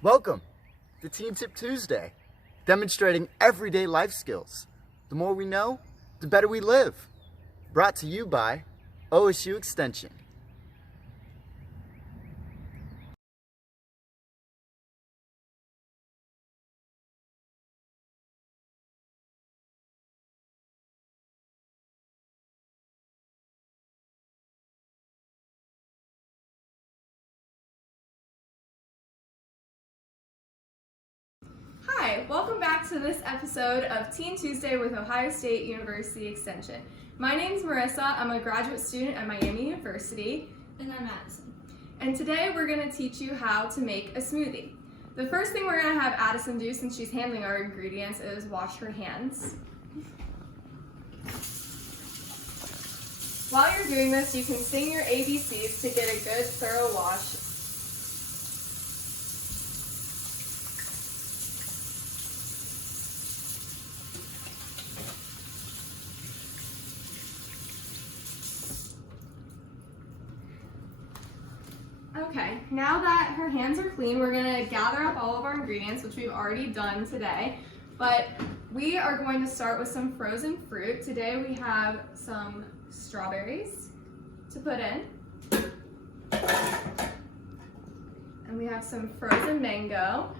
Welcome to Teen Tip Tuesday, demonstrating everyday life skills. The more we know, the better we live. Brought to you by OSU Extension. Hi, welcome back to this episode of Teen Tuesday with Ohio State University Extension. My name is Marissa. I'm a graduate student at Miami University. And I'm Addison. And today we're going to teach you how to make a smoothie. The first thing we're going to have Addison do, since she's handling our ingredients, is wash her hands. While you're doing this, you can sing your ABCs to get a good thorough wash. Okay, now that her hands are clean, we're gonna gather up all of our ingredients, which we've already done today, but we are going to start with some frozen fruit. Today we have some strawberries to put in, and we have some frozen mango.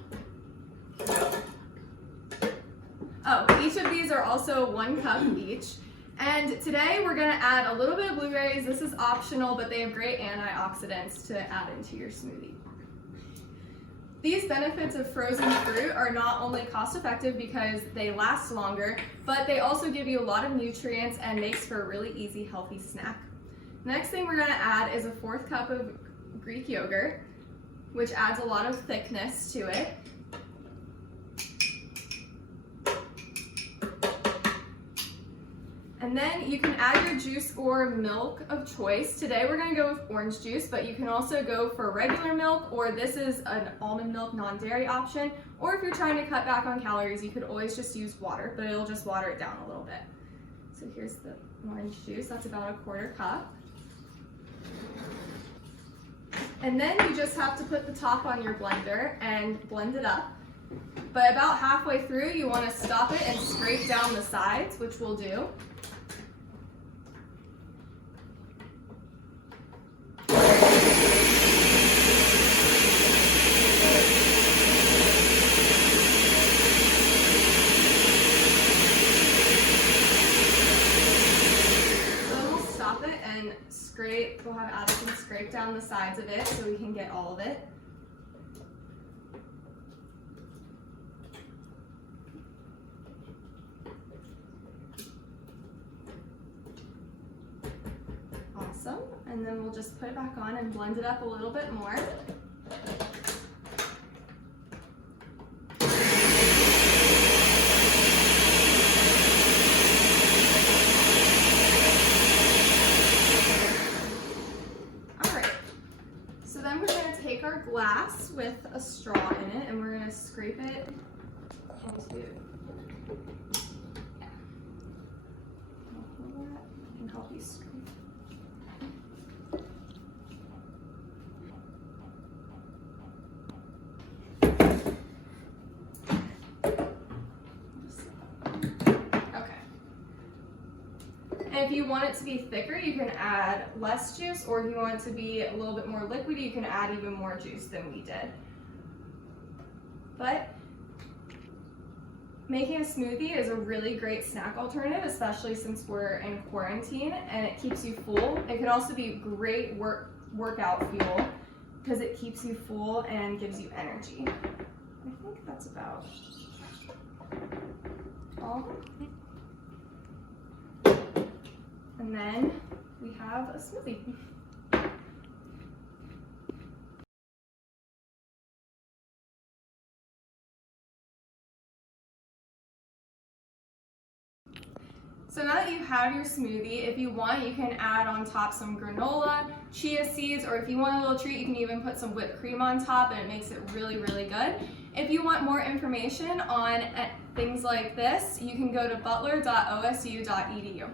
Oh, each of these are also 1 cup each. And today we're gonna add a little bit of blueberries. This is optional, but they have great antioxidants to add into your smoothie. These benefits of frozen fruit are not only cost effective because they last longer, but they also give you a lot of nutrients and makes for a really easy, healthy snack. Next thing we're gonna add is a 4th cup of Greek yogurt, which adds a lot of thickness to it. And then you can add your juice or milk of choice. Today we're gonna go with orange juice, but you can also go for regular milk, or this is an almond milk non-dairy option. Or if you're trying to cut back on calories, you could always just use water, but it'll just water it down a little bit. So here's the orange juice, that's about a 1/4 cup. And then you just have to put the top on your blender and blend it up. But about halfway through, you wanna stop it and scrape down the sides, which we'll do. We'll have Addison scrape down the sides of it so we can get all of it. Awesome. And then we'll just put it back on and blend it up a little bit more. Then we're going to take our glass with a straw in it and we're going to scrape it into and help you scrape. If you want it to be thicker, you can add less juice, or if you want it to be a little bit more liquidy, you can add even more juice than we did. But making a smoothie is a really great snack alternative, especially since we're in quarantine, and it keeps you full. It can also be great workout fuel because it keeps you full and gives you energy. I think that's about all. And then we have a smoothie. So now that you have your smoothie, if you want, you can add on top some granola, chia seeds, or if you want a little treat, you can even put some whipped cream on top, and it makes it really, really good. If you want more information on things like this, you can go to butler.osu.edu.